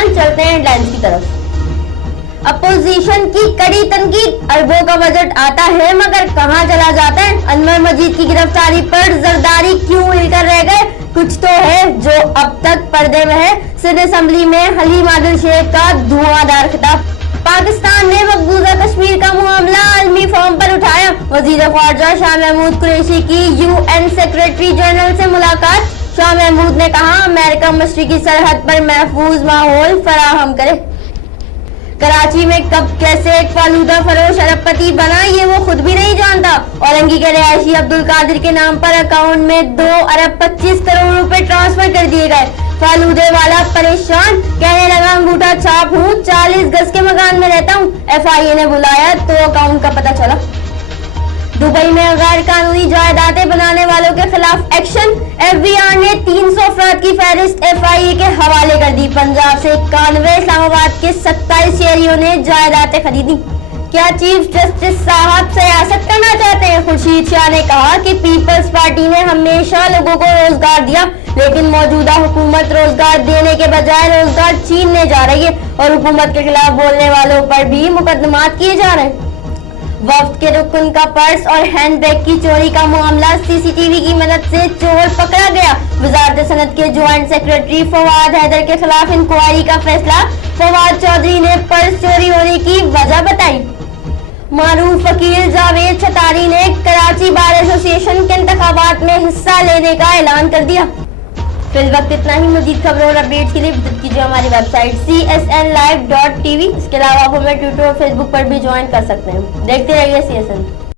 दरमियान चलते हैं हेडलाइंस की तरफ। अपोजिशन की कड़ी तनकीद, अरबों का बजट आता है मगर कहां चला जाता है। अनवर मजीद की गिरफ्तारी पर जरदारी क्यों हिलकर रह गए, कुछ तो है जो अब तक पर्दे में है। सिंध असेंबली में हलीम आदिल शेख का धुआंधार खिताब। पाकिस्तान ने मकबूजा कश्मीर का मामला आलमी फोरम पर उठाया। वजीर ख्वारजा शाह महमूद कुरैशी की यूएन सेक्रेटरी जनरल से मुलाकात। शाह महमूद ने कहा अमेरिका मशरिकी सरहद पर महफूज माहौल फराहम करे। कराची में कब कैसे एक फालूदा फरोश अरबपति बना ये वो खुद भी नहीं जानता। औरंगी के रिहायशी अब्दुल कादिर के नाम पर अकाउंट में 2 अरब 25 करोड़ रुपए ट्रांसफर कर दिए गए। फालूदे वाला परेशान, कहने लगा अंगूठा छाप हूँ, 40 गज के मकान में रहता हूँ। FIA ने बुलाया तो अकाउंट का पता चला। दुबई में गैर कानूनी जायदादें बनाने वालों के खिलाफ एक्शन। FBI ने 300 अफराद की फहरिस्त FIA के हवाले कर दी। पंजाब से 91, इस्लामाबाद के 27 शहरियों ने जायदादें खरीदी। क्या चीफ जस्टिस साहब सियासत करना चाहते हैं? खुर्शीद शाह ने कहा कि पीपल्स पार्टी ने हमेशा लोगों को रोजगार दिया, लेकिन मौजूदा हुकूमत रोजगार देने के बजाय रोजगार छीनने जा रही है और हुकूमत के खिलाफ बोलने वालों पर भी मुकदमात किए जा रहे हैं। वफ्द के रुकन का पर्स और हैंडबैग की चोरी का मामला, CCTV की मदद से चोर पकड़ा गया। वजारत सनत के ज्वाइंट सेक्रेटरी फवाद हैदर के खिलाफ इंक्वायरी का फैसला। फवाद चौधरी ने पर्स चोरी होने की वजह बताई। मारूफ वकील जावेद छतारी ने कराची बार एसोसिएशन के इंतखाबात में हिस्सा लेने का ऐलान कर दिया। फिल वक्त इतना ही। मजीद खबरों और अपडेट्स के लिए विजिट कीजिए हमारी वेबसाइट csnlive.tv। इसके अलावा आप हमें ट्विटर और फेसबुक पर भी ज्वाइन कर सकते हैं। देखते रहिए CSN।